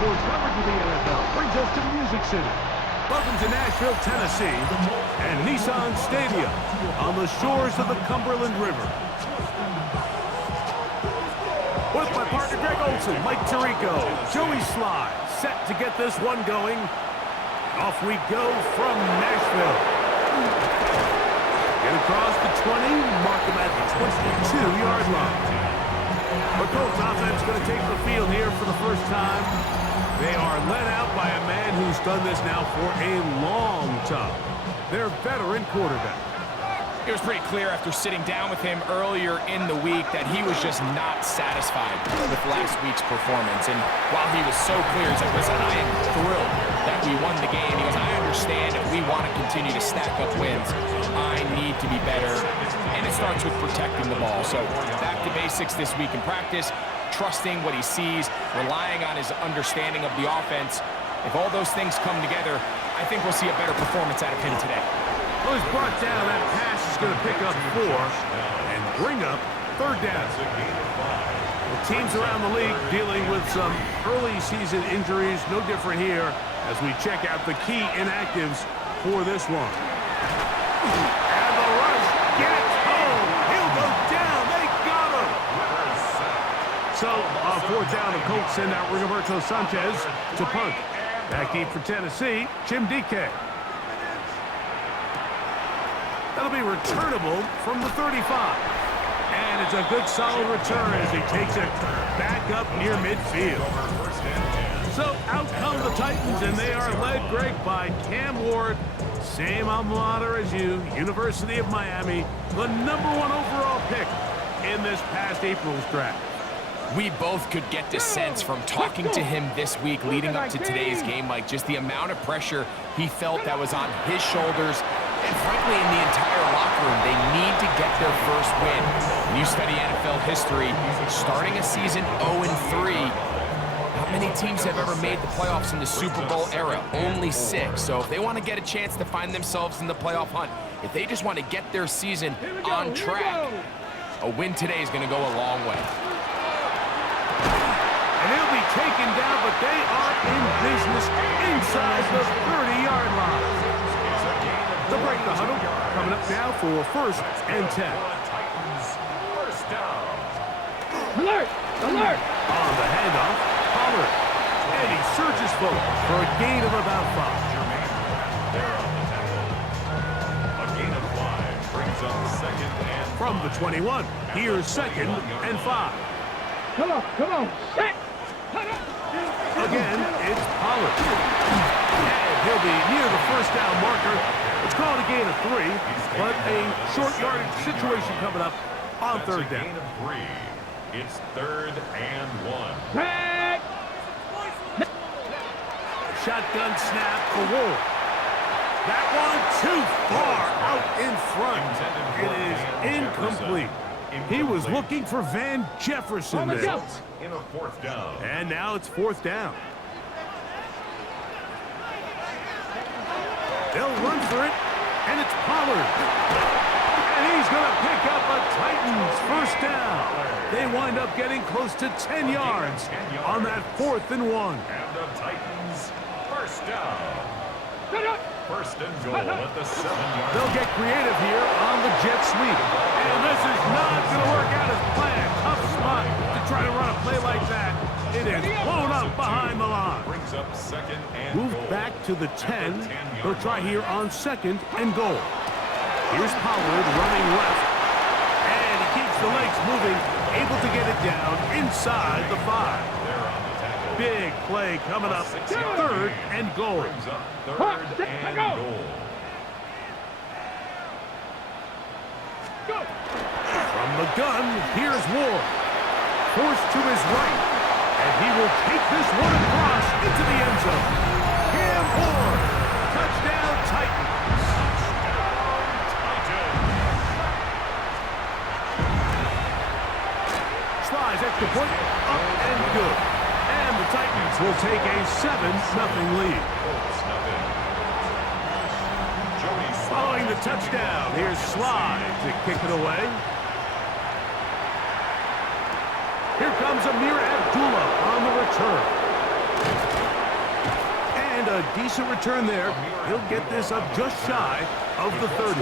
sports coverage of the NFL brings us to Music City. Welcome to Nashville, Tennessee, and Nissan Stadium on the shores of the Cumberland River. With my partner Greg Olson, Mike Tirico, Joey Sly, set to get this one going. Off we go from Nashville. Get across the 20, mark them at the 22-yard line. The Colts offense going to take the field here for the first time. They are led out by a man who's done this now for a long time. Their veteran quarterback. It was pretty clear after sitting down with him earlier in the week that he was just not satisfied with last week's performance. And while he was so clear, he's like, listen, I am thrilled that we won the game. He goes, I understand if we want to continue to stack up wins, I need to be better. And it starts with protecting the ball. So back to basics this week in practice, trusting what he sees, relying on his understanding of the offense. If all those things come together, I think we'll see a better performance out of him today. Well, he's brought down. That pass is going to pick up 4 and bring up third down. The teams around the league dealing with some early season injuries. No different here as we check out the key inactives for this one. And the rush gets home. He'll go down. They got him. So, on fourth down, the Colts send out Rigoberto Sanchez to punt. Back deep for Tennessee, Siddiqui. That'll be returnable from the 35. And it's a good solid return as he takes it back up near midfield. So out come the Titans, and they are led, Greg, by Cam Ward. Same alma mater as you, University of Miami, the #1 overall pick in this past April's draft. We both could get the sense from talking to him this week leading up to today's game, like just the amount of pressure he felt that was on his shoulders. And frankly, in the entire locker room, they need to get their first win. When you study NFL history, starting a season 0-3, how many teams have ever made the playoffs in the Super Bowl era? Only 6. So if they want to get a chance to find themselves in the playoff hunt, if they just want to get their season on track, a win today is going to go a long way. And he'll be taken down, but they are in business inside the 30-yard line. They'll break the huddle. Coming up now for 1st and 10. Alert! Alert! On the handoff, Pollard. And he surges forward for a gain of about 5. A gain of 5 brings up 2nd and 5. From the 21, here's 2nd and 5. Come on, set! Again, it's Pollard. And he'll be near the first down marker. It's called a gain of 3, but a short yardage situation coming up on 3rd down. A gain of 3. It's 3rd and 1. Back! Shotgun snap for Ward. That one too far out in front. It is incomplete. He was looking for Van Jefferson there. In a 4th down. And now it's 4th down. They'll run for it, and it's Pollard. And he's going to pick up a Titans first down. They wind up getting close to 10 yards on that 4th and 1. And the Titans first down. 1st and goal at the 7-yard. They'll get creative here on the jet sweep. And this is not going to work out as planned. Tough spot to try to run a play like that. It is blown up behind the line. Brings up 2nd and Move goal. back to the 10. They'll try here on 2nd and goal. Here's Pollard running left. And he keeps the legs moving, able to get it down inside the 5. Big play coming up. 3rd and goal. Brings up 3rd and goal. From the gun, here's Ward. Forced to his right. And he will take this one across into the end zone. Cam Ward. Touchdown, Titans. Slides extra point. Up and good. And the Titans will take a 7-0 lead. Following the touchdown, here's Slide to kick it away. Here comes Amir Abdullah on the return. And a decent return there. He'll get this up just shy of the 30.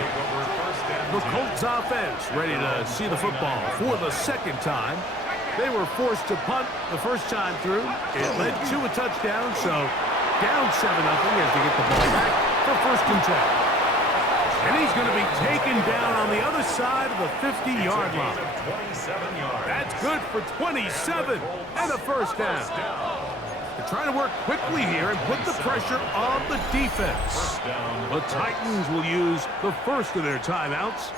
The Colts offense ready to see the football for the second time. They were forced to punt the first time through. It led to a touchdown, so down 7-0 as they get the ball back for 1st and 10. And he's going to be taken down on the other side of the 50-yard line. That's good for 27 and a 1st down. They're trying to work quickly here and put the pressure on the defense. The Titans will use the first of their timeouts.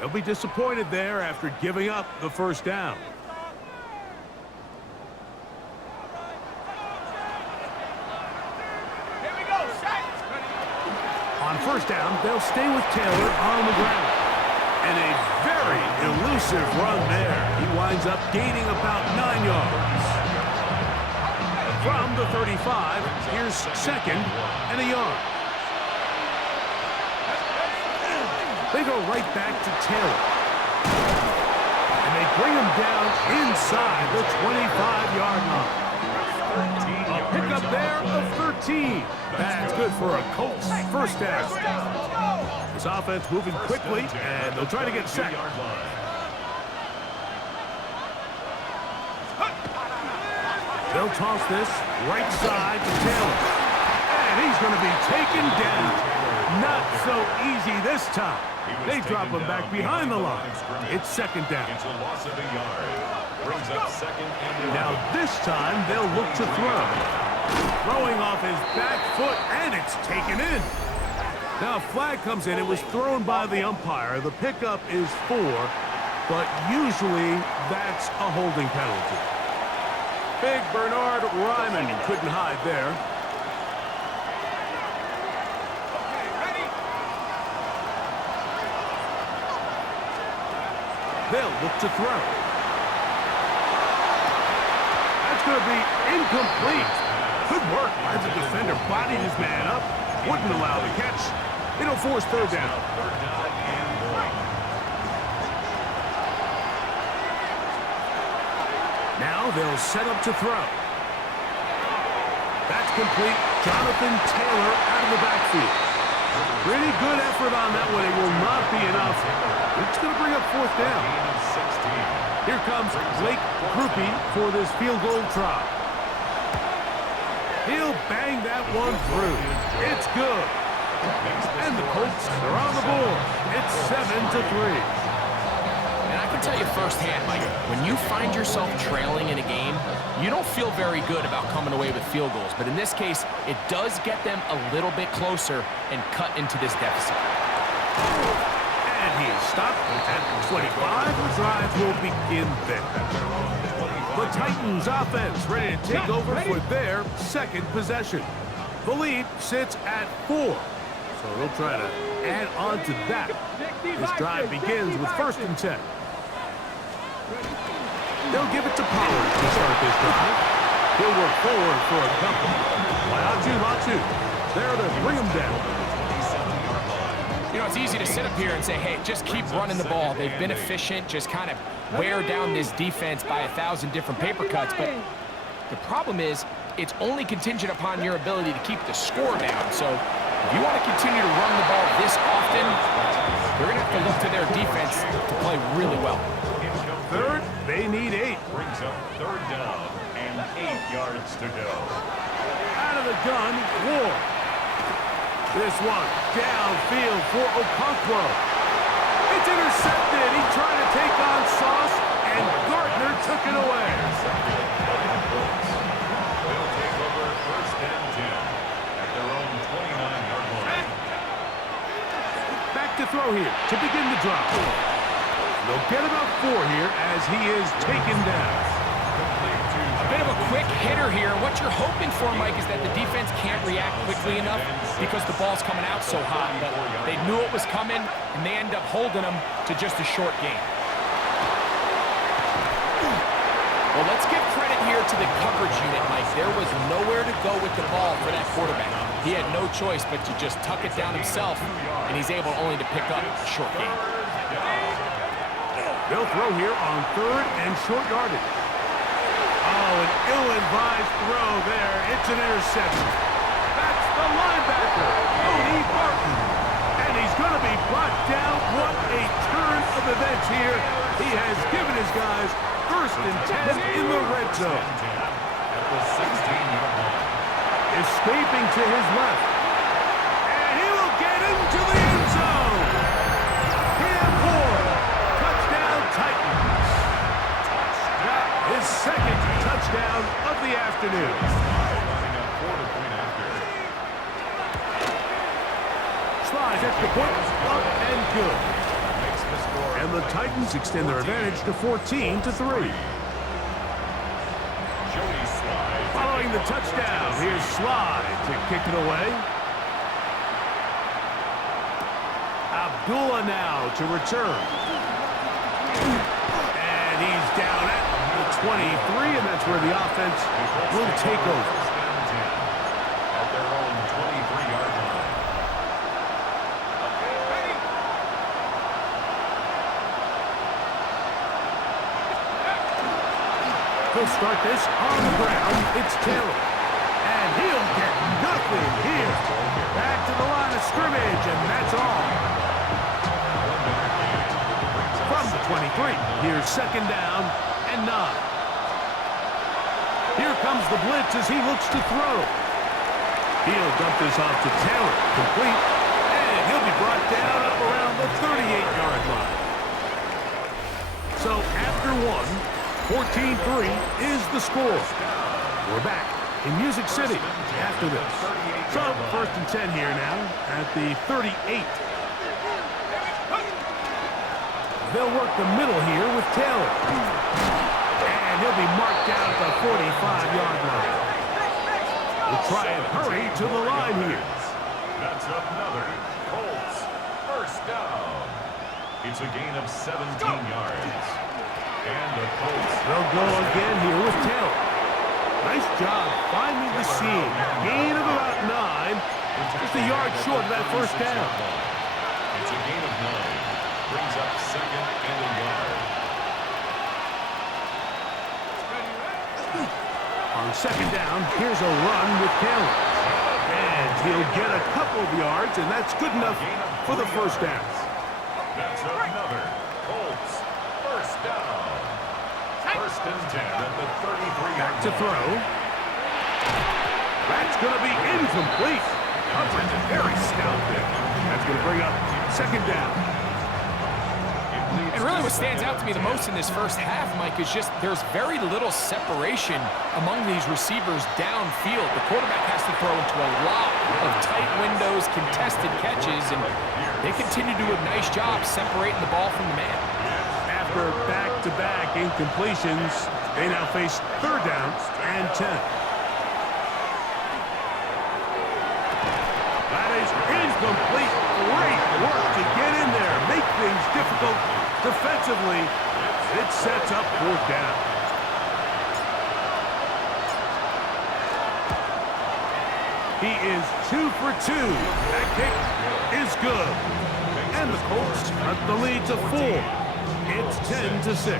They'll be disappointed there after giving up the 1st down. On 1st down, they'll stay with Taylor on the ground. And a very elusive run there. He winds up gaining about 9 yards. From the 35, here's 2nd and a yard. They go right back to Taylor. And they bring him down inside the 25-yard line. A pickup there of 13. That's good for a Colts 1st down. This offense moving quickly, and they'll try to get set. They'll toss this right side to Taylor. And he's going to be taken down. Not so easy this time. They drop him back behind the line. It's 2nd down. It's a loss of a yard. Brings up 2nd and Now this time they'll look to throw. Throwing off his back foot, and it's taken in. Now a flag comes in. It was thrown by the umpire. The pickup is 4, but usually that's a holding penalty. Big Bernard Ryman couldn't hide there. They'll look to throw. That's going to be incomplete. Good work by the defender. Bodied his man up. Wouldn't allow the catch. It'll force 3rd down. Now they'll set up to throw. That's complete. Jonathan Taylor out of the backfield. Pretty good effort on that one. It will not be enough. It's going to bring up 4th down. Here comes Blake Groupie for this field goal try. He'll bang that one through. It's good. And the Colts are on the board. It's 7-3. And I can tell you firsthand, Mike, when you find yourself trailing in a game, you don't feel very good about coming away with field goals. But in this case, it does get them a little bit closer and cut into this deficit. And he is stopped at the 25. The drive will begin there. The Titans offense ready to take over for their 2nd possession. The lead sits at 4. So they'll try to add on to that. This drive begins with 1st and 10. They'll give it to Pollard to start this drive. He'll work forward for a couple. Latu. There to bring him down. You know, it's easy to sit up here and say, hey, just keep running the ball. They've been efficient, just kind of wear down this defense by 1,000 different paper cuts. But the problem is, it's only contingent upon your ability to keep the score down. So if you want to continue to run the ball this often, they're going to have to look to their defense to play really well. 3rd, they need 8. Brings up 3rd down and 8 yards to go. Out of the gun, Ward. This one downfield for Okonkwo. It's intercepted. He tried to take on Sauce, and Gardner took it away. They'll take over 1st and 10 at their own 29-yard line. Back to throw here to begin the drive. They'll get about 4 here as he is taken down. A bit of a quick hitter here. What you're hoping for, Mike, is that the defense can't react quickly enough because the ball's coming out so hot. But they knew it was coming, and they end up holding them to just a short gain. Well, let's give credit here to the coverage unit, Mike. There was nowhere to go with the ball for that quarterback. He had no choice but to just tuck it down himself, and he's able only to pick up a short gain. They'll throw here on 3rd and short yardage. A Oh, an ill-advised throw there. It's an interception. That's the linebacker, Cody Barton. And he's going to be brought down. What a turn of events here. He has given his guys 1st and 10 in the red zone. At the 16-yard line. Escaping to his left. And he will get into the end zone. Cam Ford. Touchdown Titans. His 2nd touchdown of the afternoon. Slides extra point, up and good. And the Titans extend their advantage to 14-3. Following the touchdown, here's Slide to kick it away. Abdullah now to return. And he's down at the 23, and that's where the offense will take over. At their own 23-yard line. He'll start this on the ground. It's Taylor. And he'll get nothing here. Back to the line of scrimmage, and that's all. From the 23, here's 2nd down and 9. Here comes the blitz as he looks to throw. He'll dump this off to Taylor. Complete. And he'll be brought down up around the 38-yard line. So after 14-3 is the score. We're back in Music City after this. So 1st and 10 here now at the 38. They'll work the middle here with Taylor. And he'll be marked down at the 45-yard line. We'll try and hurry to the line here. That's another Colts 1st down. It's a gain of 17 yards. And the Colts. They'll go again here with Taylor. Nice job finding the seam. Gain of about 9. Just a yard short of that 1st down. It's a gain of 9. Brings up 2nd and a yard. On 2nd down, here's a run with Taylor. And he'll get a couple of yards, and that's good enough for the 1st down. That's another Colts 1st down. 1st and 10 at the 33-yard To throw. That's going to be incomplete. Coverage very stout there. That's going to bring up 2nd down. And really what stands out to me the most in this 1st half, Mike, is just there's very little separation among these receivers downfield. The quarterback has to throw into a lot of tight windows, contested catches, and they continue to do a nice job separating the ball from the man. After back-to-back incompletions, they now face 3rd down and 10. That is incomplete. Great work to get in there, make things difficult defensively. It sets up 4th down. He is 2 for 2. That kick is good. And the Colts cut the lead to 4. It's 10-6.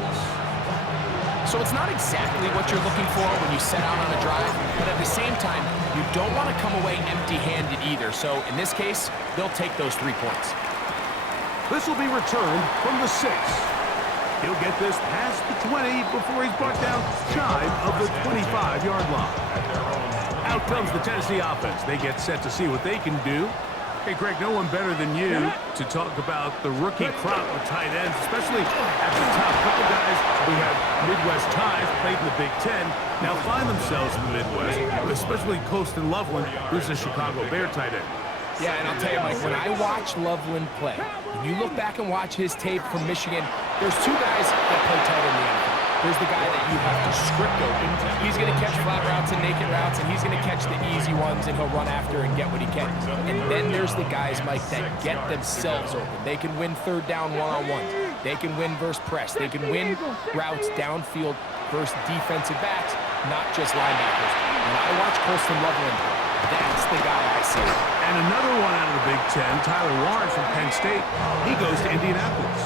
So it's not exactly what you're looking for when you set out on a drive, but at the same time, you don't want to come away empty-handed either. So in this case, they'll take those 3 points. This will be returned from the 6. He'll get this past the 20 before he's brought down shy of the 25-yard line. Out comes the Tennessee offense. They get set to see what they can do. Hey, Greg, no one better than you to talk about the rookie crop of tight ends, especially at the top. A couple guys who have Midwest ties, played in the Big Ten, now find themselves in the Midwest, especially Colston Loveland, who's a Chicago Bear tight end. Yeah, and I'll tell you, Mike, when I watch Loveland play, when you look back and watch his tape from Michigan, there's 2 guys that play tight end in the NFL. There's the guy that you have to script open. He's going to catch flat routes and naked routes, and he's going to catch the easy ones, and he'll run after and get what he can. And then there's the guys, Mike, that get themselves open. They can win 3rd down one-on-ones. They can win versus press. They can win routes downfield versus defensive backs, not just linebackers. When I watch Colston Loveland, that's the guy I see. And another one out of the Big Ten, Tyler Warren from Penn State. He goes to Indianapolis.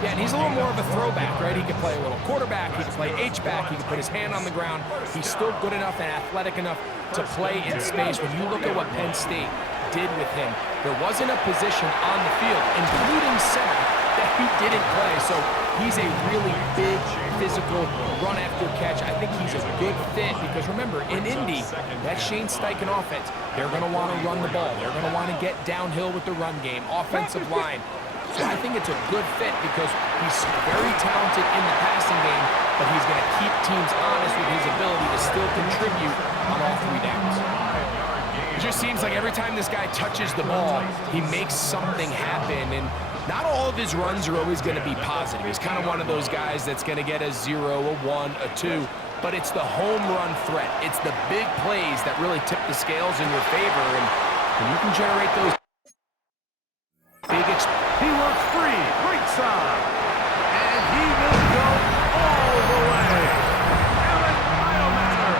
Yeah, and he's a little more of a throwback, right? He can play a little quarterback, he can play H-back, he can put his hand on the ground. He's still good enough and athletic enough to play in space. When you look at what Penn State did with him, there wasn't a position on the field, including center, that he didn't play. So he's a really big, physical, run-after-catch. I think he's a good fit because, remember, in Indy, that Shane Steichen offense, they're going to want to run the ball. They're going to want to get downhill with the run game, offensive line. So I think it's a good fit because he's very talented in the passing game, but he's going to keep teams honest with his ability to still contribute on all 3 downs. It just seems like every time this guy touches the ball, he makes something happen, and not all of his runs are always going to be positive. He's kind of one of those guys that's going to get a 0, a 1, a 2, but it's the home run threat. It's the big plays that really tip the scales in your favor, and when you can generate those big He works free, right side, and he will go all the way. Allen Biomatter,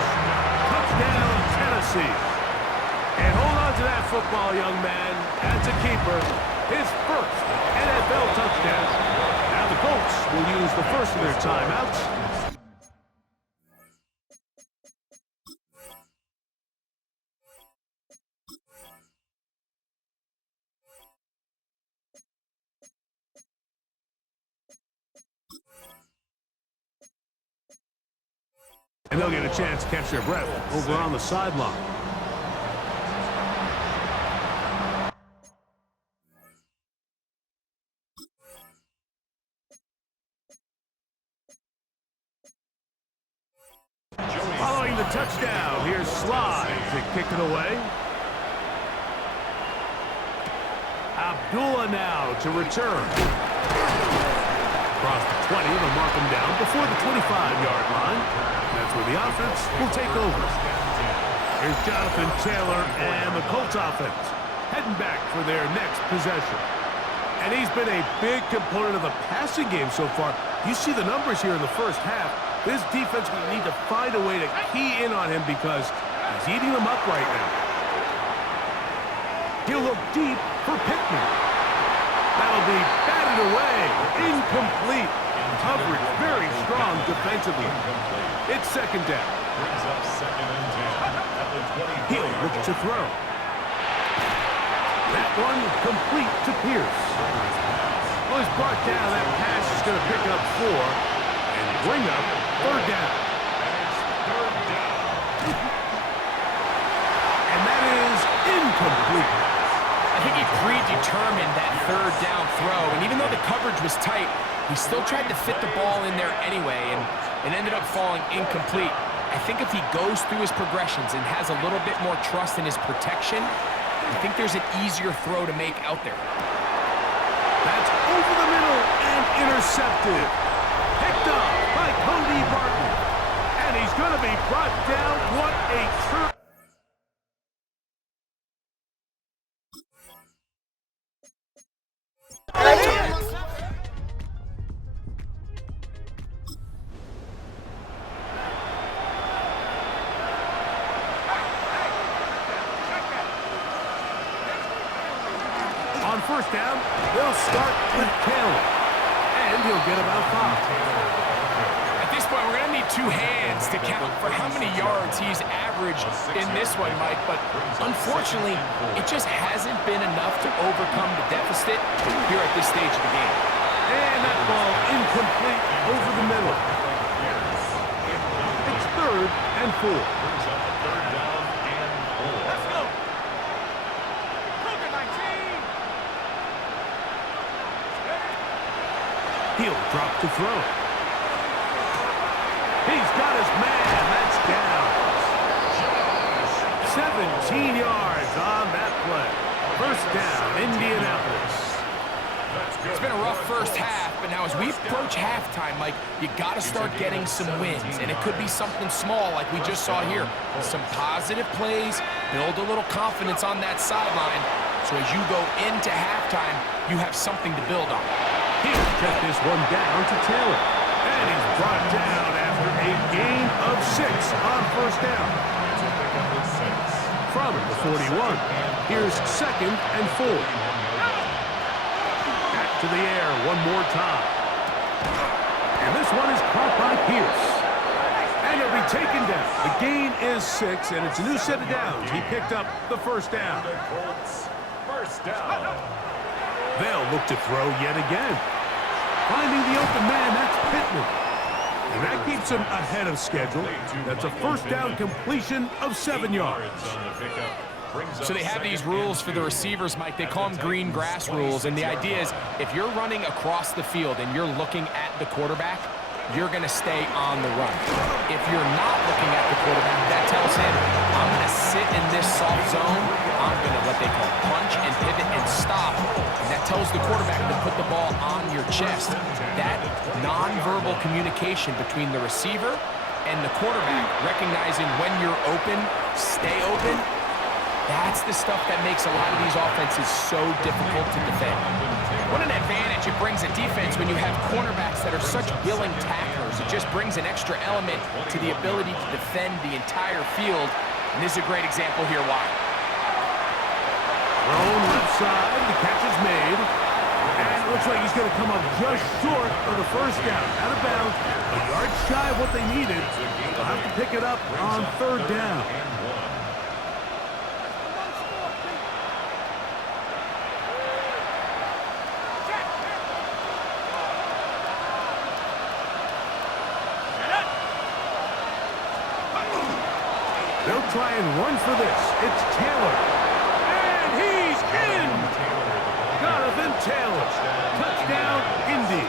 touchdown Tennessee. And hold on to that football, young man. That's a keeper. His first NFL touchdown. Now the Colts will use the first of their timeouts. And they'll get a chance to catch their breath over on the sideline. Following the touchdown, here's Slide to kick it away. Abdullah now to return. Across the 20, they'll mark him down before the 25-yard line. That's where the offense will take over. Here's Jonathan Taylor and the Colts offense heading back for their next possession. And he's been a big component of the passing game so far. You see the numbers here in the first half. This defense will need to find a way to key in on him because he's eating them up right now. He'll look deep for Pittman. That'll be batted away. Incomplete. Coverage very strong defensively. It's second down. He'll look to throw. That one complete to Pierce. Well, he's brought down. That pass is going to pick up 4 and bring up third down. And that is incomplete. I think he predetermined that third down throw, and even though the coverage was tight, he still tried to fit the ball in there anyway, and it ended up falling incomplete. I think if he goes through his progressions and has a little bit more trust in his protection, I think there's an easier throw to make out there. That's over the middle and intercepted. Picked up by Cody Barton. And he's going to be brought down. What a turn. On first down, they'll start with Taylor. And he'll get about 5. At this point, we're going to need 2 hands to count for how many yards he's averaged in this one, Mike. But unfortunately, it just hasn't been enough to overcome the deficit here at this stage of the game. And that ball incomplete over the middle. It's third and 4. Let's go. He'll drop to throw. He's got his man. That's down. 17 yards on that play. First down, Indianapolis. It's been a rough first half, but now as we approach halftime, Mike, you got to start getting some wins, and it could be something small like we just saw here. Some positive plays, build a little confidence on that sideline, so as you go into halftime, you have something to build on. He'll check this one down to Taylor. And he's brought down after a gain of 6 on first down. From the 41, here's second and 4. Back to the air one more time. And this one is caught by Pierce. And he'll be taken down. The gain is 6, and it's a new set of downs. He picked up the first down. Colts, first down. They'll look to throw yet again. Finding the open man, that's Pittman. And that keeps him ahead of schedule. That's a first down completion of 7 yards. So they have these rules for the receivers, Mike. They call them green grass rules. And the idea is if you're running across the field and you're looking at the quarterback, you're going to stay on the run. If you're not looking at the quarterback, that tells him, I'm going to sit in this soft zone. I'm going to what they call punch and pivot and stop. And that tells the quarterback to put the ball on your chest. That nonverbal communication between the receiver and the quarterback, recognizing when you're open, stay open, that's the stuff that makes a lot of these offenses so difficult to defend. What an advantage it brings a defense when you have cornerbacks that are such willing tacklers. It just brings an extra element to the ability to defend the entire field. And this is a great example here why. Thrown left side, the catch is made. And it looks like he's going to come up just short of the first down. Out of bounds, a yard shy of what they needed. They'll have to pick it up on third down. They'll try and run for this. It's Taylor. And he's in! Jonathan Taylor. Touchdown, Indy.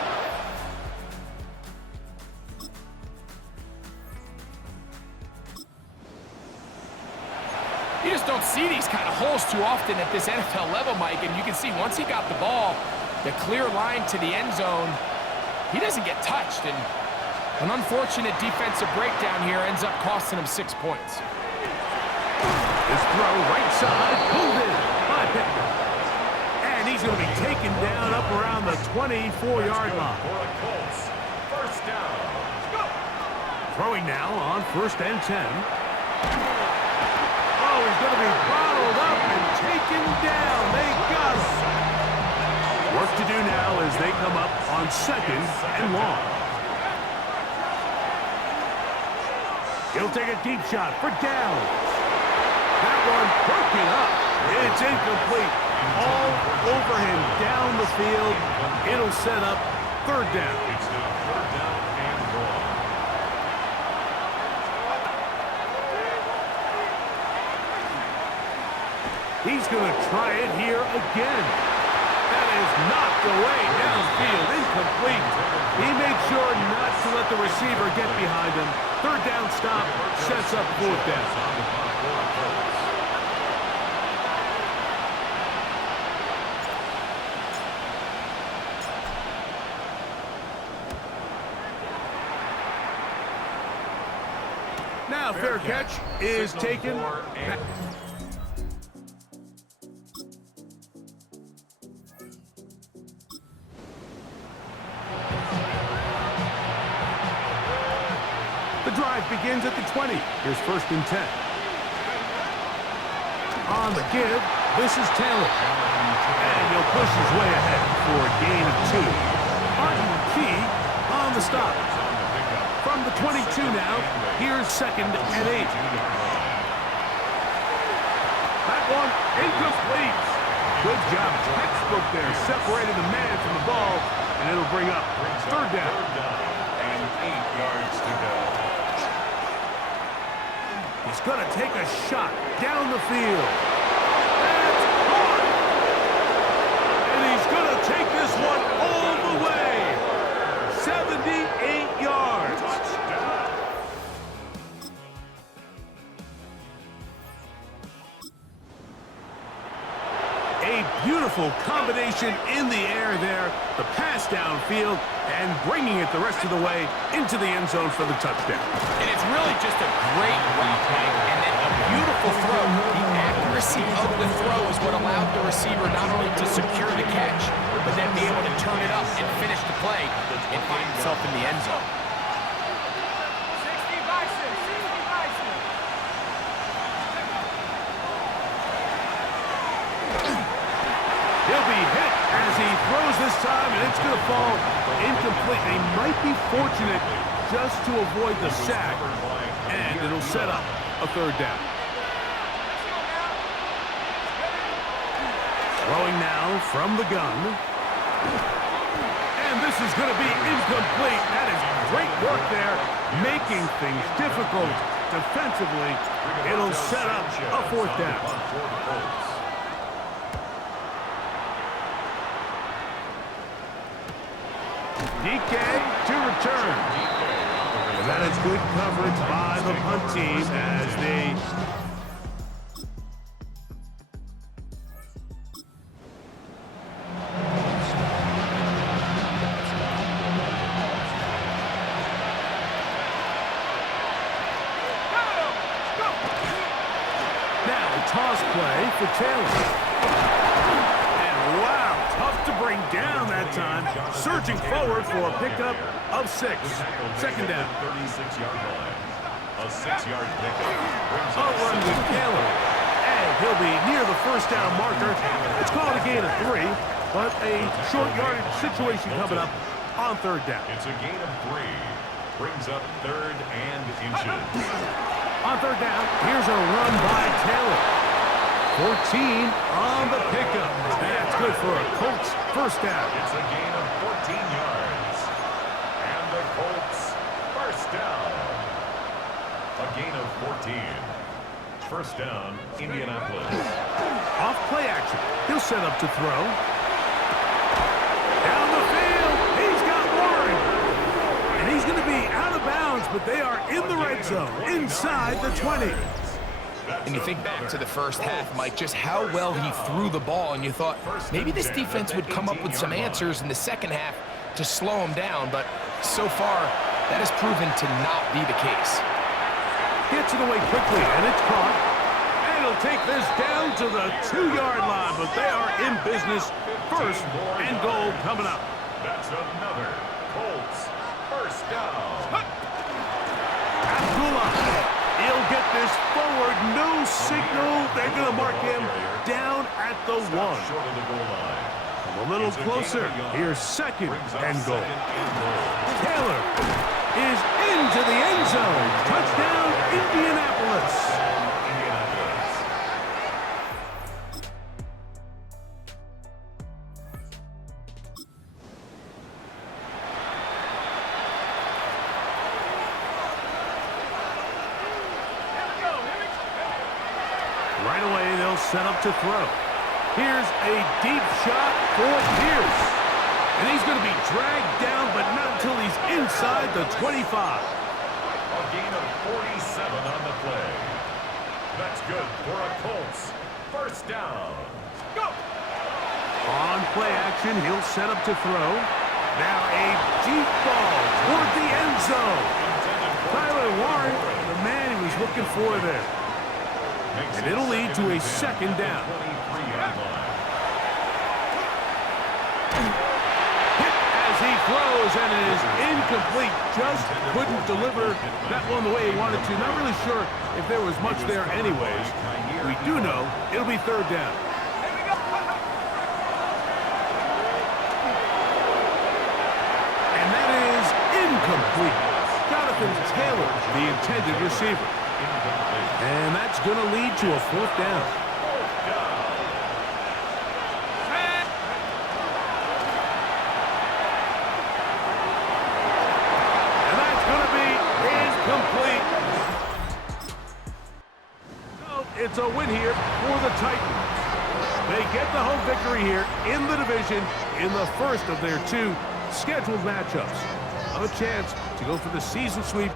You just don't see these kind of holes too often at this NFL level, Mike. And you can see once he got the ball, the clear line to the end zone, he doesn't get touched. And an unfortunate defensive breakdown here ends up costing him 6 points. His throw right side, pulled in by Pittman. And he's going to be taken down up around the 24-yard line. First down. Throwing now on 1st and 10. Oh, he's going to be bottled up and taken down. They got him. Work to do now as they come up on 2nd and long. He'll take a deep shot for down. That one broken up. It's incomplete. All over him down the field. It'll set up third down. It's now third down and long. He's going to try it here again. That is knocked away downfield. Incomplete. He made sure not to let the receiver get behind him. Third down stop sets up fourth down. Now fair catch is taken. The drive begins at the 20. Here's 1st and 10. On the give, this is Taylor. And he'll push his way ahead for a gain of 2. Martin Key on the stop. From the 22 now, here's 2nd and 8. That one incomplete. Good job, textbook there, separating the man from the ball, and it'll bring up third down. And 8 yards to go. He's going to take a shot down the field. That's caught. And he's going to take this one all the way. 78 yards. A beautiful combination in the air there. The pass downfield and bringing it the rest of the way into the end zone for the touchdown. And it's really just a great route, Mike, and then a beautiful throw. The accuracy of the throw is what allowed the receiver not only to secure the catch, but then be able to turn it up and finish the play and find himself in the end zone. He'll be hit as he throws this time, and it's going to fall incomplete. They might be fortunate just to avoid the sack, and it'll set up a third down. Throwing now from the gun. And this is going to be incomplete. That is great work there, making things difficult defensively. It'll set up a fourth down. Siddiqui to return. And that is good coverage by the punt team as they... Toss play for Taylor. And wow, tough to bring down that time. Surging forward for a pickup of 6. Second down. 36-yard line. A 6-yard pickup. A run with Taylor. And he'll be near the first down marker. It's called a gain of 3, but a short yardage situation coming up on third down. It's a gain of 3. Brings up 3rd and inches. On third down, here's a run by Taylor. 14 on the pickup. That's good for a Colts first down. It's a gain of 14 yards. And the Colts first down. A gain of 14. First down, Indianapolis. Off play action. He'll set up to throw. Down the field. He's got Warren. And he's going to be out of bounds, but they are in the red zone, inside the 20. And you think back to the first half, Mike, just how well he threw the ball, and you thought maybe this defense would come up with some answers in the second half to slow him down, but so far, that has proven to not be the case. Gets it away quickly, and it's caught. And he'll take this down to the 2-yard line, but they are in business. First and goal coming up. That's another Colts first down. Abdullah. He'll get this forward. No signal. They're going to mark him down at the 1. Short of the goal line. A little closer. Here's second and goal. Taylor is into the end zone. Touchdown, Indianapolis. Right away, they'll set up to throw. Here's a deep shot for Pierce. And he's going to be dragged down, but not until he's inside the 25. A gain of 47 on the play. That's good for a Colts first down. Go! On play action, he'll set up to throw. Now a deep ball toward the end zone. Tyler Warren, the man he was looking for there. And it'll lead to a second down. Hit as he throws, and it is incomplete. Just couldn't deliver that one the way he wanted to. Not really sure if there was much there anyways. We do know it'll be third down. And that is incomplete. Jonathan Taylor, the intended receiver. And that's going to lead to a fourth down. And that's going to be incomplete. So it's a win here for the Titans. They get the home victory here in the division in the first of their 2 scheduled matchups. A chance to go for the season sweep.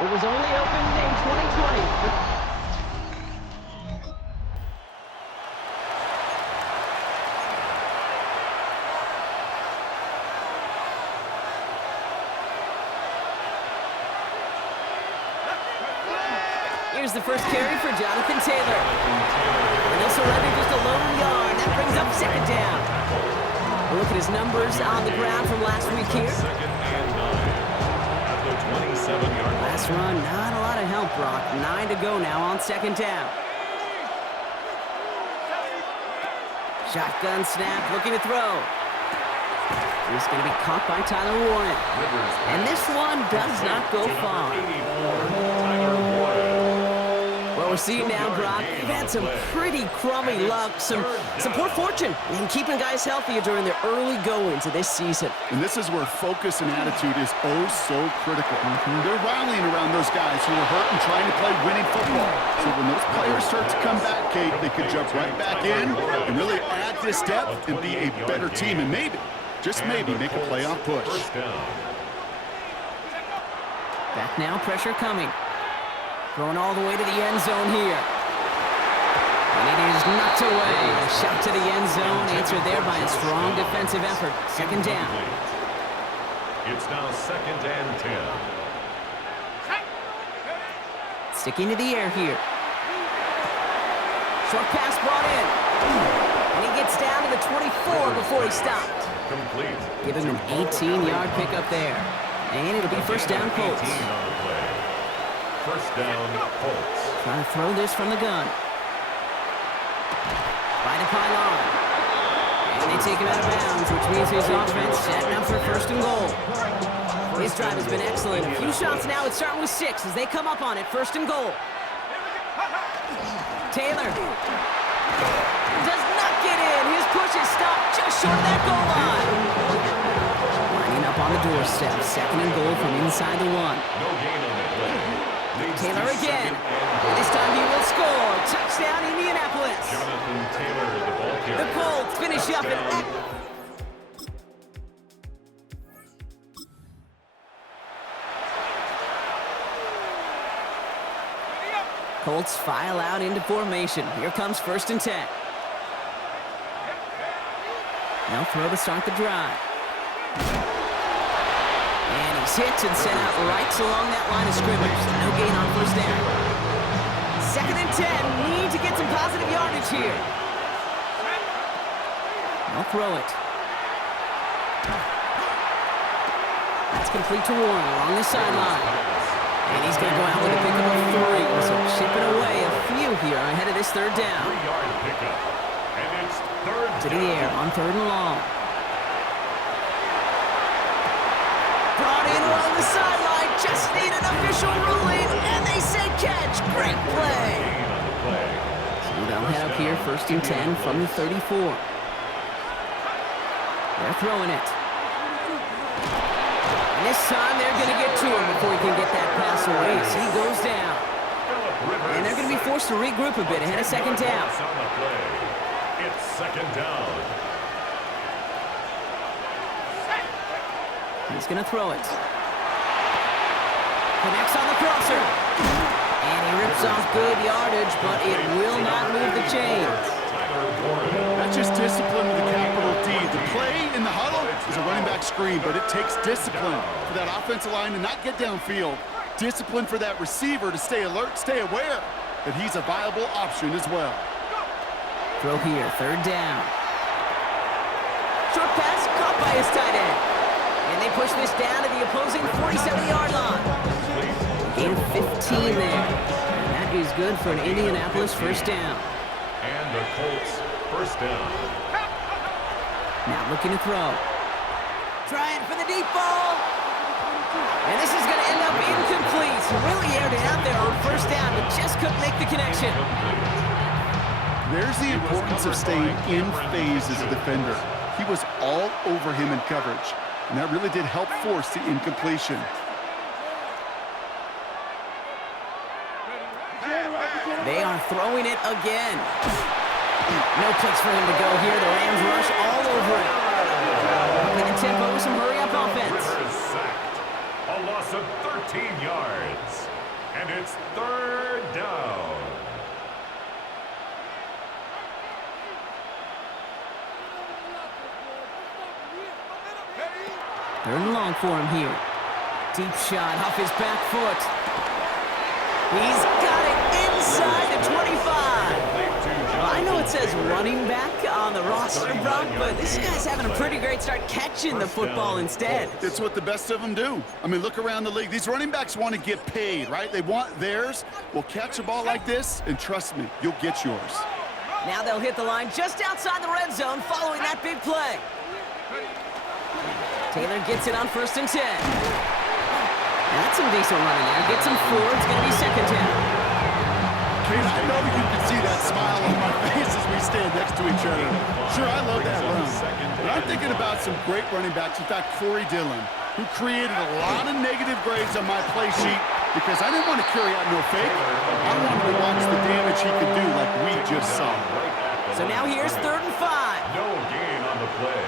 It was only opened in 2020. Here's the first carry for Jonathan Taylor. And he'll surrender just a lone yard. That brings up second down. We'll look at his numbers on the ground from last week here. Second and 9 at the 27-yard line. Last run, not a lot of help, Brock. 9 to go now on second down. Shotgun snap, looking to throw. He's going to be caught by Tyler Warren. And this one does not go far. What we're seeing now, Brock, they've had some pretty crummy luck, some poor fortune in keeping guys healthy during their early goings of this season. And this is where focus and attitude is oh so critical. They're rallying around those guys who are hurt and trying to play winning football. So when those players start to come back, Kate, they could jump right back in and really add this depth and be a better team and maybe, just maybe, make a playoff push. Back now, pressure coming. Going all the way to the end zone here. And it is knocked away. A shot to the end zone, answered there by a strong defensive effort. Second down. It's now second and 10. Sticking to the air here. Short pass brought in. And he gets down to the 24 before he stopped. Complete. Give him an 18-yard pickup there. And it'll be first down Colts. 18 on the play. First down, Colts. Trying to throw this from the gun. By the pylon. And they take him out of bounds, which means his offense setting up for first and goal. His drive has been excellent. A few shots now. It's starting with 6 as they come up on it. First and goal. Taylor does not get in. His push is stopped just short of that goal line. Lining up on the doorstep. Second and goal from inside the 1. No gain on the play. Leads Taylor to again. second and This time he will score. Touchdown, Indianapolis. Jonathan Taylor, the ball carrier. The Colts finish up at... Colts file out into formation. Here comes first and 10. Now throw to start the drive. And he's hit and sent out right along that line of scrimmage. No gain on first down. Second and 10. Need to get some positive yardage here. Now throw it. That's complete to Warren along the sideline. And he's going to go out with a pickup of 3. So chipping away a few here ahead of this third down. 3-yard pickup. And it's third To the air on third and long. Brought in along the sideline. Just need an official ruling. And they say catch. Great play. So they'll head up here first and 10 from the 34. They're throwing it. And this time they're going to get to him before he can get that pass away. So he goes down. And they're going to be forced to regroup a bit ahead of second down. It's second down. He's going to throw it. Connects on the crosser. And he rips off good yardage, but it will not move the chains. That's just discipline with a capital D. The play in the huddle is a running back screen, but it takes discipline for that offensive line to not get downfield. Discipline for that receiver to stay alert, stay aware that he's a viable option as well. Throw here, third down. Short pass caught by his tight end. And they push this down to the opposing 47-yard line. Gain of 15 there. And that is good for an Indianapolis first down. And the Colts first down. Now looking to throw. Trying for the deep ball. And this is going to end up incomplete. Really aired it out there on first down, but just couldn't make the connection. There's the importance of staying in phase as a defender. He was all over him in coverage, and that really did help force the incompletion. They are throwing it again. No place for him to go here. The Rams rush all over it. Upping the tempo with some hurry-up offense. Rivers sacked. A loss of 13 yards. And it's third down. Third and long for him here. Deep shot off his back foot. He's got it inside the 25. Well, I know it says running back on the roster, Brock, but this guy's having a pretty great start catching the football instead. It's what the best of them do. I mean, look around the league. These running backs want to get paid, right? They want theirs. Well, catch a ball like this, and trust me, you'll get yours. Now they'll hit the line just outside the red zone following that big play. Taylor gets it on 1st and 10. That's some decent running there. Gets him 4. It's going to be 2nd down. Kate, I know you can see that smile on my face as we stand next to each other. Sure, I love that run. But I'm thinking about some great running backs. In fact, Corey Dillon, who created a lot of negative grades on my play sheet because I didn't want to carry out no fake. I wanted to watch the damage he could do like we just saw. So now here's 3rd and 5. No gain on the play.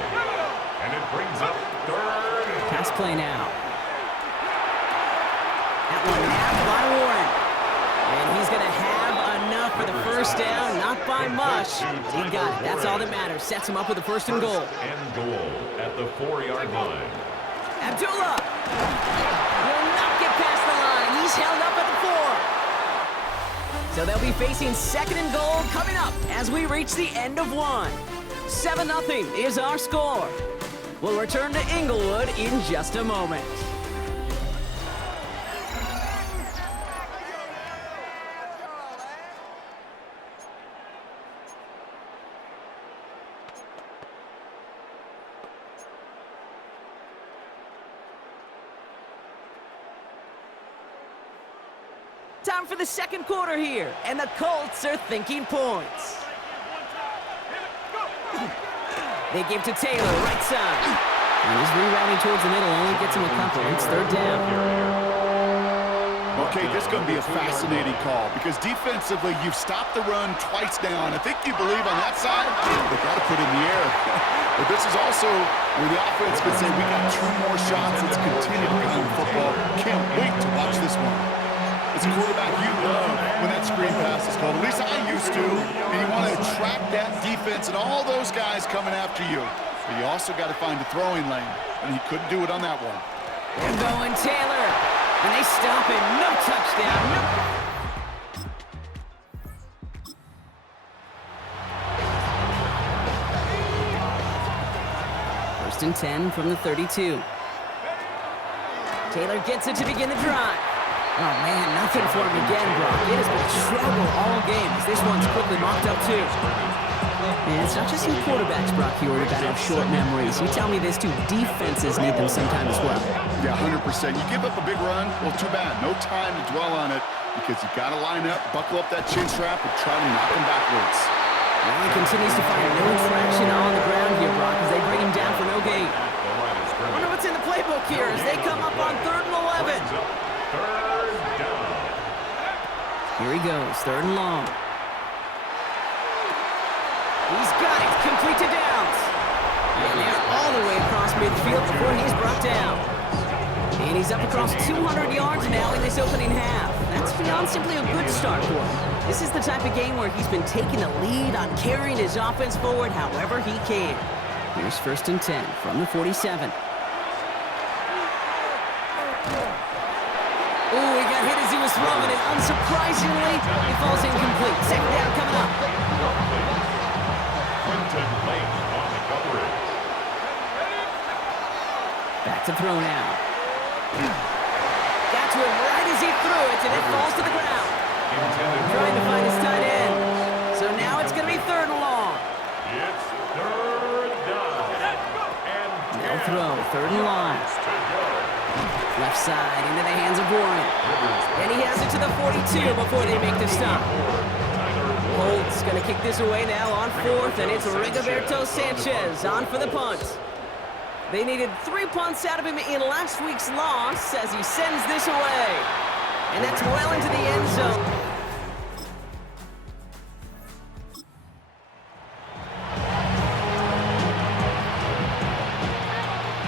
And it brings up 3rd. Pass play now. That one nabbed by Warren. And he's going to have enough for the 1st down. Not by much. He got it. That's all that matters. Sets him up with a 1st and goal. And goal at the 4-yard line. Abdullah will not get past the line. He's held up at the 4. So they'll be facing 2nd and goal coming up as we reach the end of 1. 7-0 is our score. We'll return to Inglewood in just a moment. Time for the 2nd quarter here, and the Colts are thinking points. They give to Taylor, right side. And he's rerouting towards the middle, only gets him a couple. It's 3rd down. Okay, this is going to be a fascinating call because defensively, you've stopped the run twice now, and I think you believe on that side, they've got to put it in the air. But this is also where the offense could say, we got 2 more shots. Let's continue to pound the football. Can't wait to watch this one. As a quarterback, you love when that screen pass is called. At least I used to. And you want to attract that defense and all those guys coming after you. But you also got to find the throwing lane. And he couldn't do it on that one. They're going Taylor. And they stop him. No touchdown. No. First and 10 from the 32. Taylor gets it to begin the drive. Oh, man, nothing for him again, Brock. It has been a struggle all game as this one's quickly mocked up, too. And it's not just some quarterbacks, Brock, you worried about have short memories. You tell me this, too. Defenses need them sometime as well. Yeah, 100%. You give up a big run, well, too bad. No time to dwell on it because you got to line up, buckle up that chin strap, and try to knock him backwards. Well, he continues to find no traction on the ground here, Brock, as they bring him down for no gain. I wonder what's in the playbook here as they come up on 3rd and 11. 3rd down. Here he goes, 3rd and long. He's got it, complete to Downs. And they're all the way across midfield before he's brought down. And he's up across 200 yards now in this opening half. That's beyond simply a good start for him. This is the type of game where he's been taking the lead on carrying his offense forward however he can. Here's 1st and 10 from the 47. Oh, he got hit as he was throwing it. Unsurprisingly, he falls incomplete. 2nd down coming up. Quinton Lake on the coverage. Back to throw now. Got to him right as he threw it, and it falls to the ground. Trying to find his tight end. So now it's going to be 3rd and long. It's 3rd down. And They'll throw, 3rd and long. Left side into the hands of Warren. And he has it to the 42 before they make the stop. Holt's going to kick this away now on 4th, and it's Rigoberto Sanchez on for the punt. They needed 3 punts out of him in last week's loss as he sends this away. And that's well into the end zone.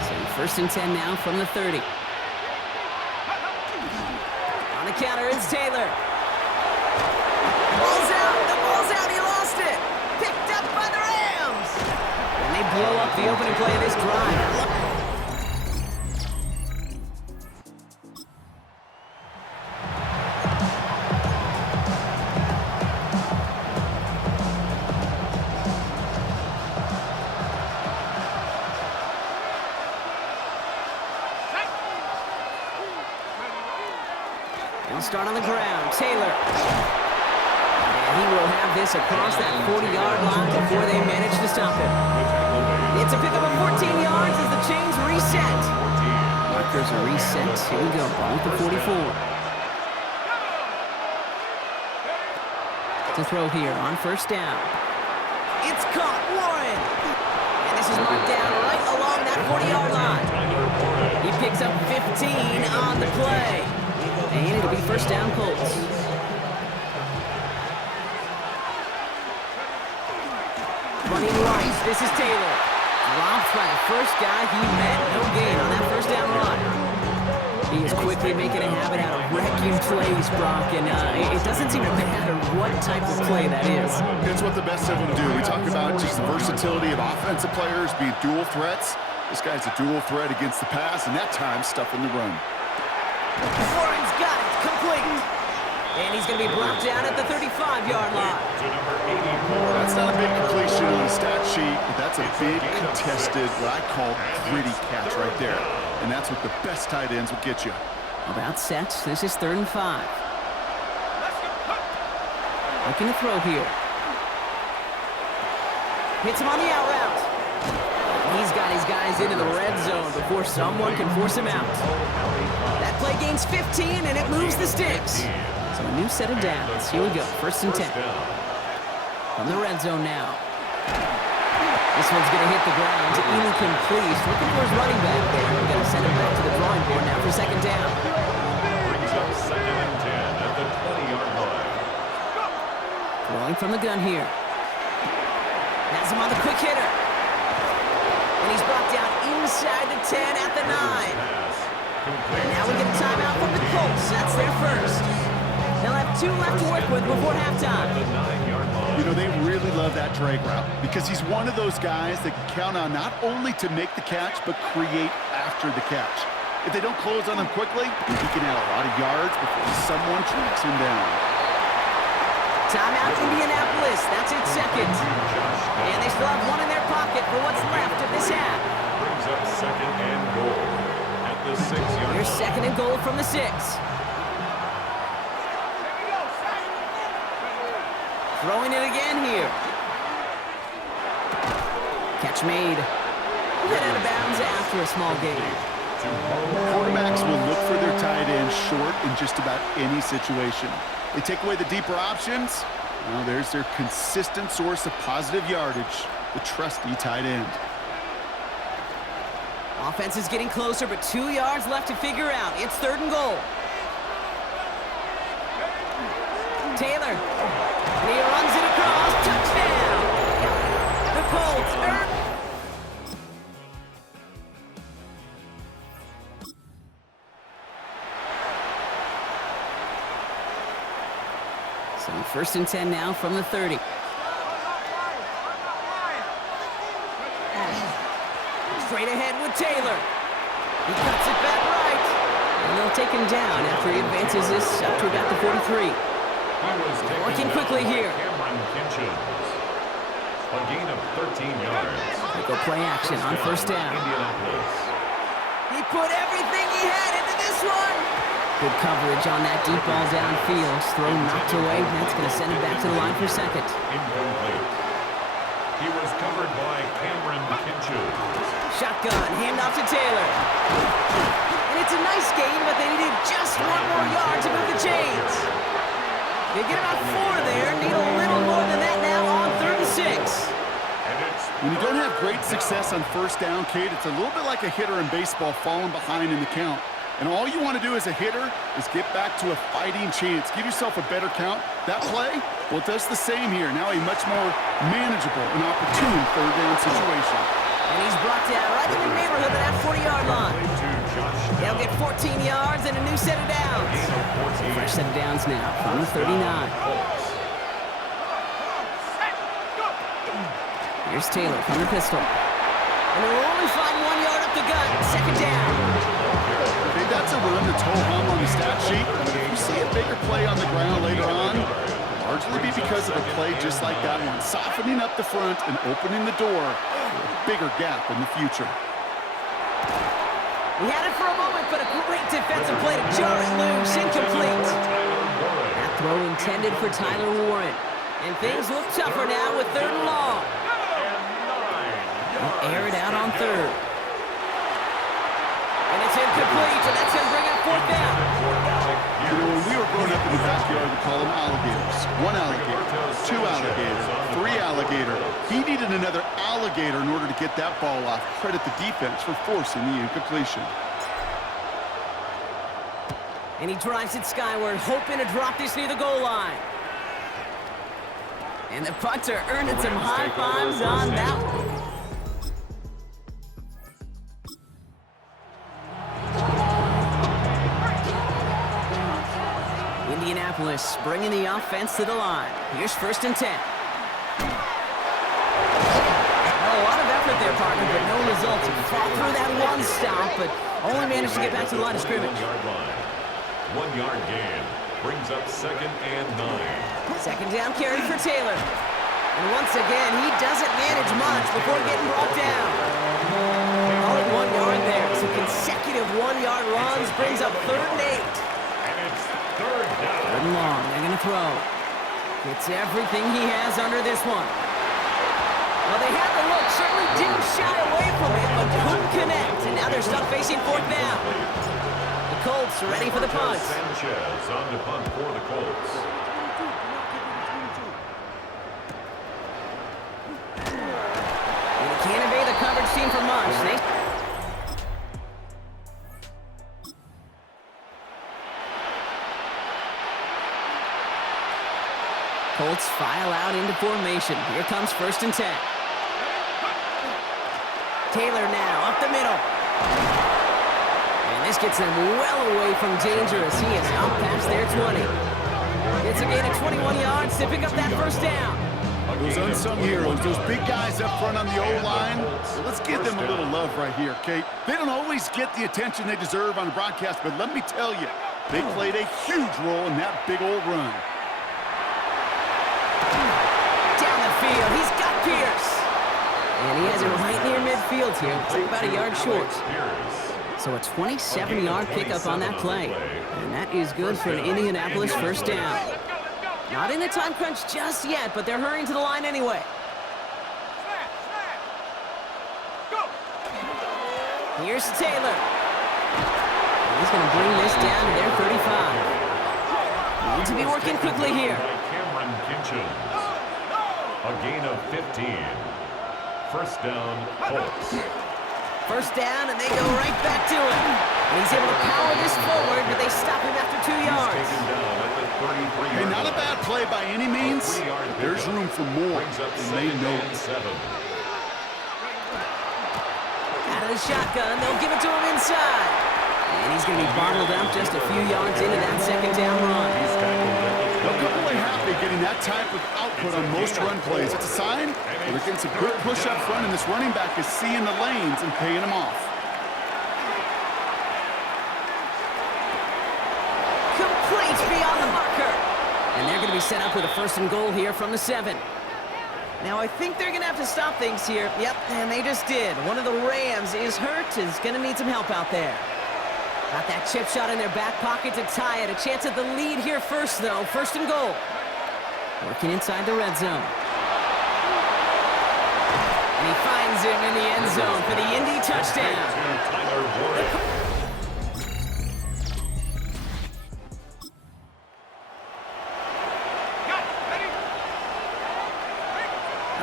So 1st and 10 now from the 30. On the the counter is Taylor. Ball's out. The ball's out. He lost it. Picked up by the Rams. And they blow up the opening play of this drive. Start on the ground. Taylor. And he will have this across that 40-yard line before they manage to stop him. It's a pickup of 14 yards as the chains reset. Markers are reset. Here we go. Ball at the 44. To throw here on first down. It's caught. Warren. And this is marked down right along that 40-yard line. He picks up 15 on the play. And it'll be first down Colts. Running right, this is Taylor. Dropped by the first guy he met. No gain on that first down run. He is quickly making a habit out of wrecking plays, Brock, and it doesn't seem to matter what type of play that is. It's what the best of them do. We talk about just the versatility of offensive players being dual threats. This guy's a dual threat against the pass, and that time stuffing the run. Warren's got it, complete. And he's going to be blocked down at the 35-yard line. That's not a big completion on the stat sheet, but that's a big contested, what I call gritty catch right there. And that's what the best tight ends will get you. About set. This is 3rd and 5. Looking to throw here. Hits him on the out route. He's got his guys into the red zone before someone can force him out. That play gains 15, and it moves the sticks. So a new set of downs. Here we go, 1st and 10. From the red zone now. This one's going to hit the ground. Incomplete. Looking for his running back there. We're going to send him back to the drawing board now for 2nd down. Brings up 2nd and 10 at the 20-yard line. Throwing from the gun here. Has him on the quick hitter. And he's brought down inside the 10 at the 9. And now we get a timeout from the Colts. That's their first. They'll have 2 left to work with before halftime. You know, they really love that drag route because he's one of those guys that can count on not only to make the catch, but create after the catch. If they don't close on him quickly, he can add a lot of yards before someone tracks him down. Timeout Indianapolis. That's its 2nd. And they still have 1 in their pocket for what's left of this half. Brings up 2nd and goal at the 6-yard line. Here's 2nd and goal from the 6. Throwing it again here. Catch made. Hit out of bounds after a small gain. Quarterbacks will look for their tight end short in just about any situation. They take away the deeper options. Well, there's their consistent source of positive yardage, the trusty tight end. Offense is getting closer, but 2 yards left to figure out. It's 3rd and goal. Taylor. He runs it across. Touchdown. The Colts earn. So 1st and 10 now from the 30. Straight ahead with Taylor. He cuts it back right. And they'll take him down after he advances this up to about the 43. Working quickly here. A gain of 13 yards. They go play action on 1st down. He put everything he had into this one. Good coverage on that deep ball downfield. Throw knocked away. That's going to send him back to the line for 2nd. Incomplete. He was covered by Cameron Kinchus. Shotgun, handoff to Taylor. And it's a nice gain, but they needed just 1 more yard to move the chains. They get about 4 there. Need a little more than that now on 3rd and 6. When you don't have great success on 1st down, Kate, it's a little bit like a hitter in baseball falling behind in the count. And all you want to do as a hitter is get back to a fighting chance. Give yourself a better count. That play, well, it does the same here. Now a much more manageable and opportune 3rd down situation. And he's brought down right in the neighborhood of that 40-yard line. They'll They'll get 14 yards and a new set of downs. Fresh set of downs now from the 39. Here's Taylor from the pistol. And they'll only find 1 yard up the gut. Second down. Okay, that's a run that's ho-hum on the stat sheet. But if you see a bigger play on the ground later on, it'll largely be because of a play just like that one, softening up the front and opening the door for a bigger gap in the future. He had it for a moment, but a great defensive play to jar it loose. Incomplete. That throw intended for Tyler Warren. And things look tougher now with 3rd and long. They'll air it out on 3rd. And it's incomplete, and that's going to bring up 4th down. You know, when we were growing up in the backyard, we called them alligators. 1 alligator, 2 alligator, 3 alligator. He needed another alligator in order to get that ball off. Credit the defense for forcing the incompletion. And he drives it skyward, hoping to drop this near the goal line. And the punter earning some high fives on that one. Indianapolis bringing the offense to the line. Here's 1st and 10. A lot of effort there, partner, but no results. He fought through that one stop, but only managed to get back to the line of scrimmage. 1 yard gain brings up 2nd and 9. Second down carry for Taylor. And once again, he doesn't manage much before getting brought down. All at 1 yard there. So consecutive 1-yard runs brings up 3rd and 8. And it's 3rd down. 3rd and long. They're going to throw. It's everything he has under this one. Well, they had the look. Certainly didn't shy away from it, but couldn't connect. And now they're stuck facing 4th down. The Colts are ready for the punt. Sanchez on the punt for the Colts. And they can't evade the coverage team for much. Colts file out into formation. Here comes 1st and 10. Taylor now up the middle. And this gets them well away from danger as he is up past their 20. It's a gain of 21 yards to pick up that 1st down. Those unsung heroes, those big guys up front on the O-line, well, let's give them a little love right here, Kate. They don't always get the attention they deserve on the broadcast, but let me tell you, they played a huge role in that big old run. Down the field, he's got Pierce. And he has it right near midfield here. It's about a yard short. So a 27-yard pickup on that play. And that is good for an Indianapolis 1st down. Not in the time crunch just yet, but they're hurrying to the line anyway. Here's Taylor. And he's going to bring this down to their 35. Need to be working quickly here. A gain of 15. 1st down, Colts. 1st down, and they go right back to him. And he's able to power this forward, but they stop him after 2 yards. Hey, not a bad play by any means. There's room for more, and they know it. Out of the shotgun, they'll give it to him inside. And he's going to be bottled up just a few yards into that 2nd down run. They'll go away happy getting that type of output on most run plays. It's a sign that they're getting some good push up front, and this running back is seeing the lanes and paying them off. Complete beyond the marker. And they're going to be set up with a 1st and goal here from the 7. Now, I think they're going to have to stop things here. Yep, and they just did. One of the Rams is hurt, is going to need some help out there. Got that chip shot in their back pocket to tie it. A chance at the lead here first, though. 1st and goal. Working inside the red zone. And he finds him in the end zone for the Indy touchdown.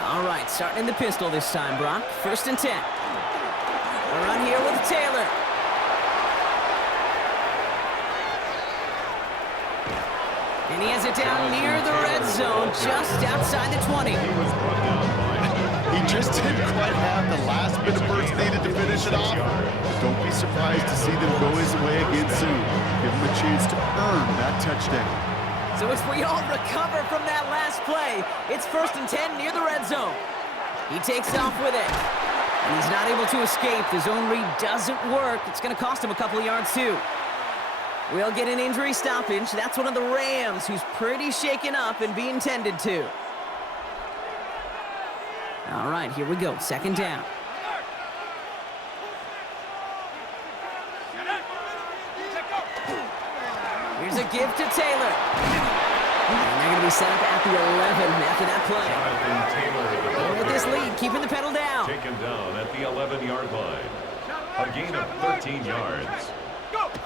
All right, starting in the pistol this time, Brock. 1st and 10. A run here with Taylor. And he has it down near the red zone, just outside the 20. He just didn't quite have the last bit of burst needed to finish it off. Don't be surprised to see them go his way again soon. Give him a chance to earn that touchdown. So as we all recover from that last play, it's 1st and 10 near the red zone. He takes off with it. And he's not able to escape. The zone read doesn't work. It's going to cost him a couple of yards, too. We'll get an injury stoppage. That's one of the Rams who's pretty shaken up and being tended to. All right, here we go. 2nd down. Here's a give to Taylor. And they're going to be set up at the 11 after that play. And with this lead, keeping the pedal down. Taken down at the 11-yard line. A gain of 13 yards.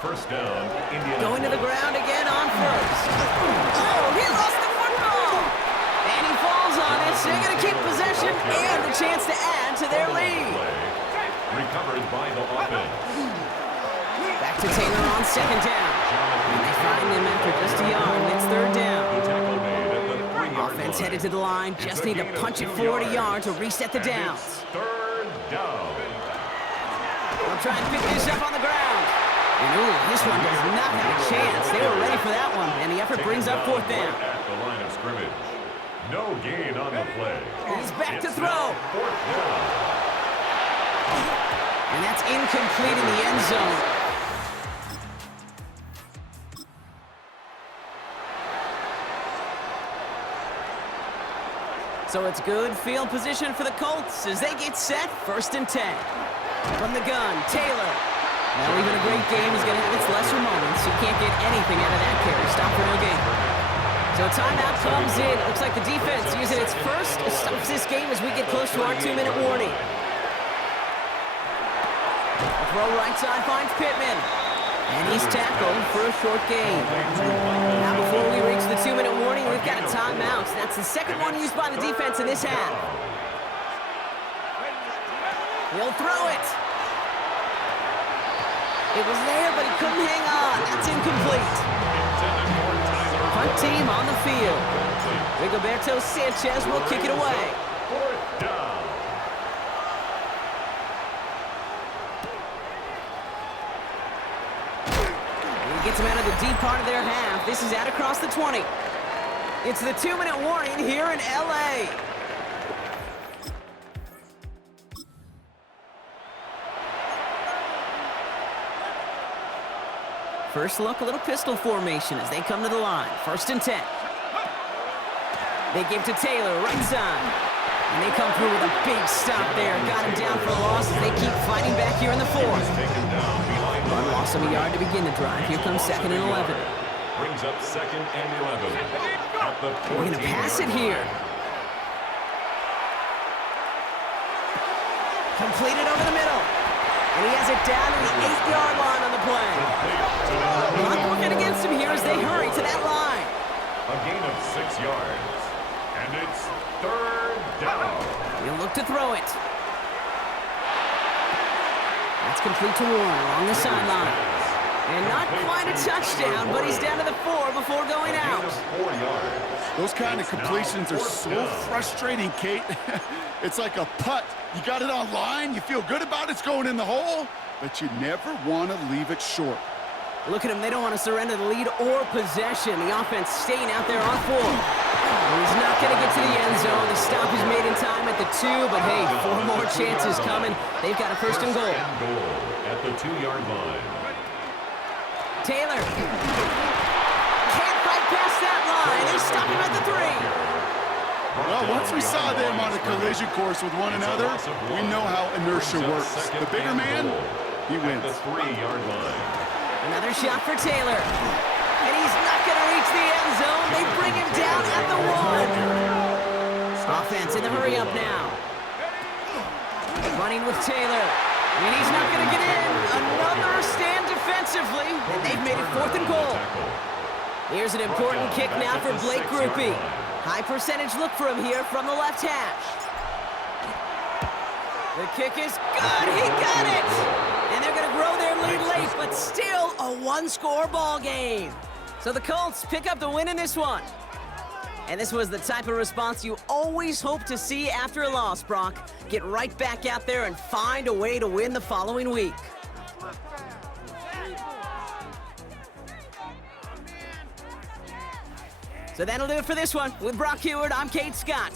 1st down, Indianapolis. Going to the ground again on 1st. Oh, he lost the football. And he falls on it, so they're going to keep possession and a chance to add to their lead. Recovered by the offense. Back to Taylor on 2nd down. And they find him after just a yard. It's 3rd down. Tackle made at the 3-yard Offense line. headed to the line. Just need to punch it forward a yard to reset the downs. 3rd down. They'll try and pick this up on the ground. And ooh, this one does not have a chance. They were ready for that one. And the effort brings up 4th down. At the line of scrimmage. No gain on the play. He's back to It's throw. now 4th down. And that's incomplete in the end zone. So it's good field position for the Colts as they get set. 1st and 10. From the gun, Taylor. Now even a great game is going to have its lesser moments. You can't get anything out of that carry. Stop for no gain. So timeout comes in. It looks like the defense using its first stops this game as we get close to our 2-minute warning. A throw right side finds Pittman. And he's tackled for a short gain. Now before we reach the 2-minute warning, we've got a timeout. That's the 2nd one used by the defense in this half. He'll throw it. It was there, but he couldn't hang on. That's incomplete. Punt team on the field. Rigoberto Sanchez will kick it away. 4th down. He gets him out of the deep part of their half. This is out across the 20. It's the 2-minute warning here in L.A. First look, a little pistol formation as they come to the line. 1st and 10. They give to Taylor, right side. And they come through with a big stop there. Got him down for a loss as they keep fighting back here in the 4th. One loss of a yard to begin the drive. Here comes 2nd and 11. Brings up 2nd and 11. At the We're going to pass it here. Completed over the middle. And he has it down to the 8-yard line on the play. Clock working against him here as they hurry to that line. A gain of 6 yards. And it's 3rd down. He'll look to throw it. That's complete to Warren along the sideline. And not quite a touchdown, but he's down to the 4 before going out. Gain of 4 yards. Those kind of completions are so frustrating, Kate. It's like a putt. You got it on line, you feel good about it's going in the hole, but you never want to leave it short. Look at him, they don't want to surrender the lead or possession. The offense staying out there on 4. He's not going to get to the end zone. The stop is made in time at the 2, but hey, 4 more chances coming. They've got a 1st and goal. At the 2-yard line. Taylor. Can't fight past that line. They stop him at the 3. Well, once we saw them on a collision course with one another, we know how inertia works. The bigger man, he wins. At the 3-yard line. Another shot for Taylor. And he's not going to reach the end zone. They bring him down at the 1. Offense in the hurry up now. Running with Taylor. And he's not going to get in. Another stand defensively. And they've made it 4th and goal. Here's an important kick now for Blake Grupe. High percentage look for him here from the left hash. The kick is good. He got it. And they're going to grow their lead late, but still a 1-score ball game. So the Colts pick up the win in this one. And this was the type of response you always hope to see after a loss, Brock. Get right back out there and find a way to win the following week. So that'll do it for this one. With Brock Heward, I'm Kate Scott.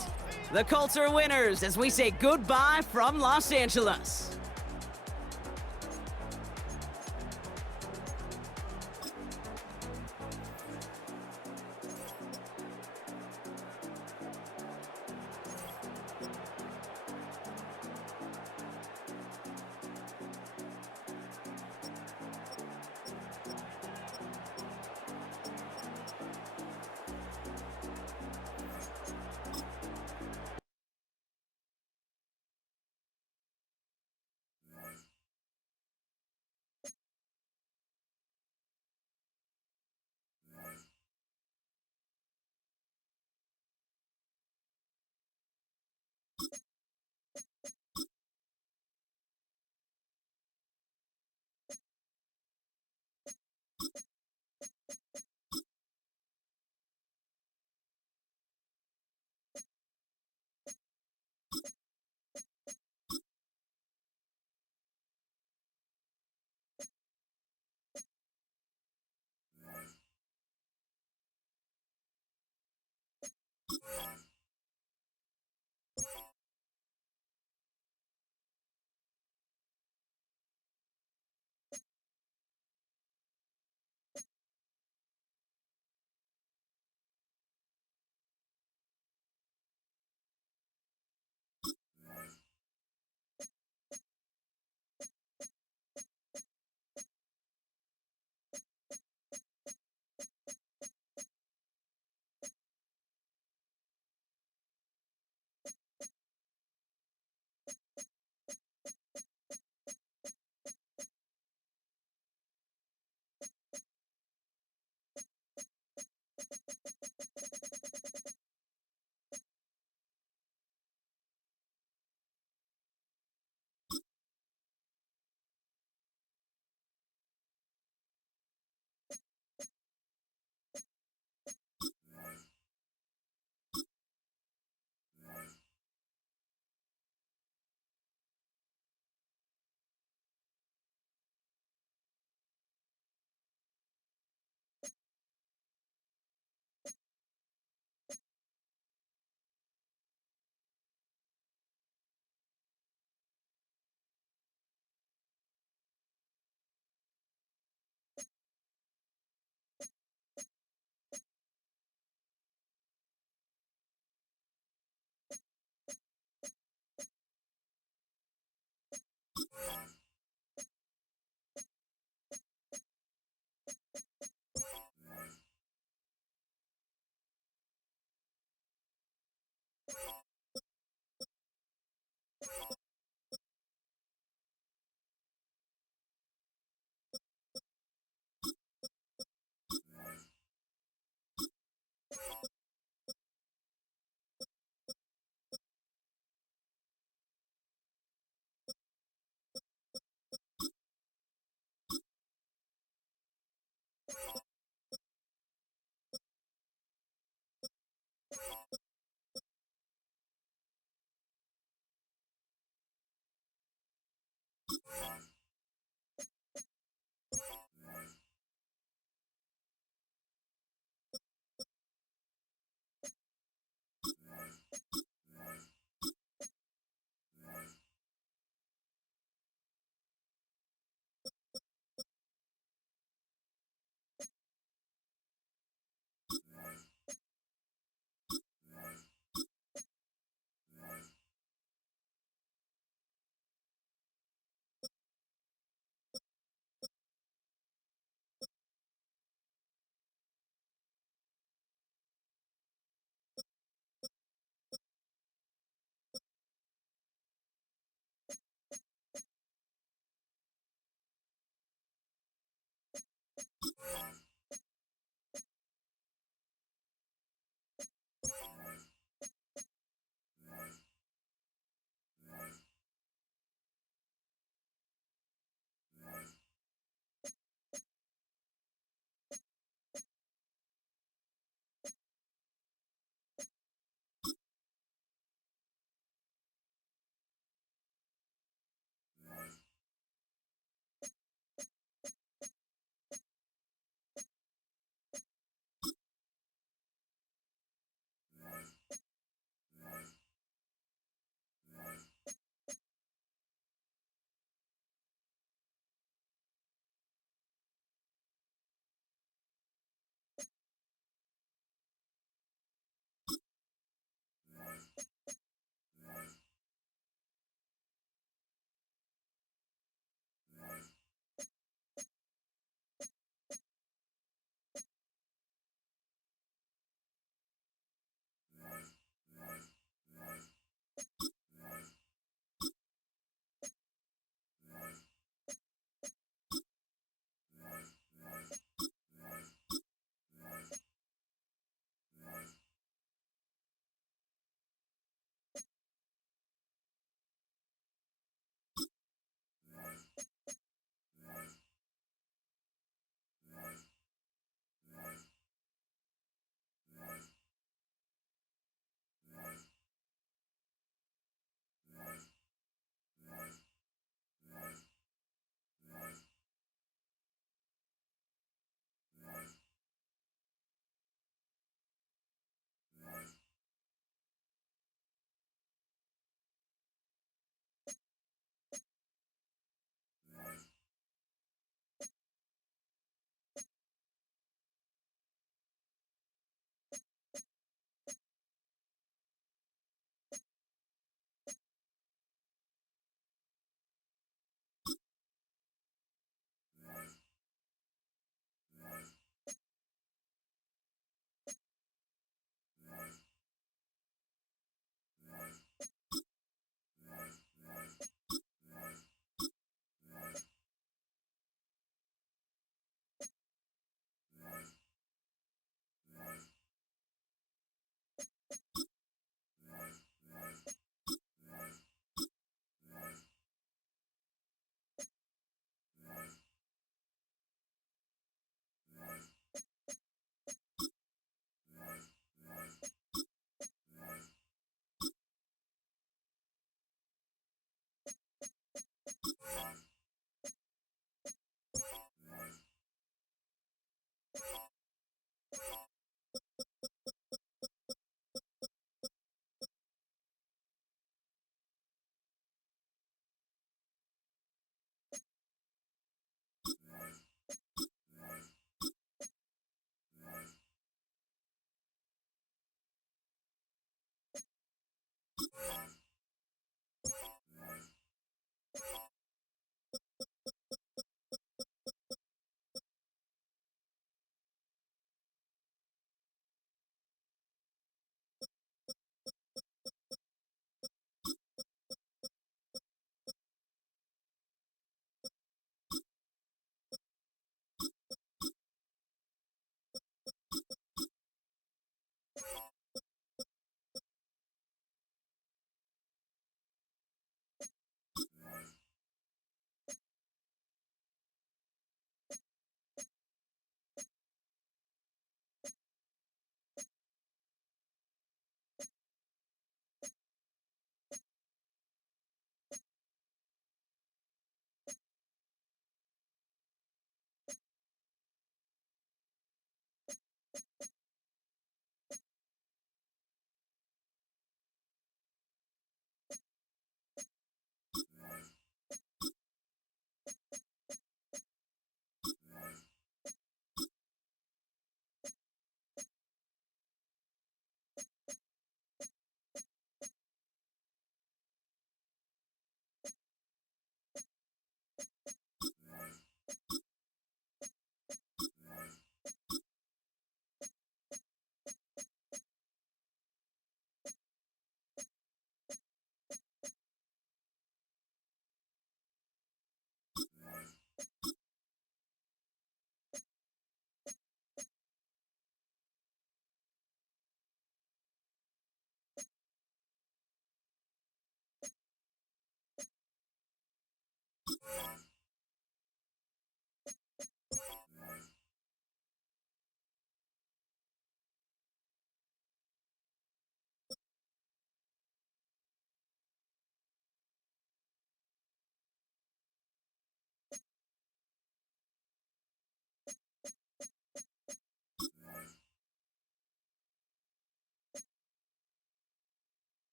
The Colts are winners as we say goodbye from Los Angeles.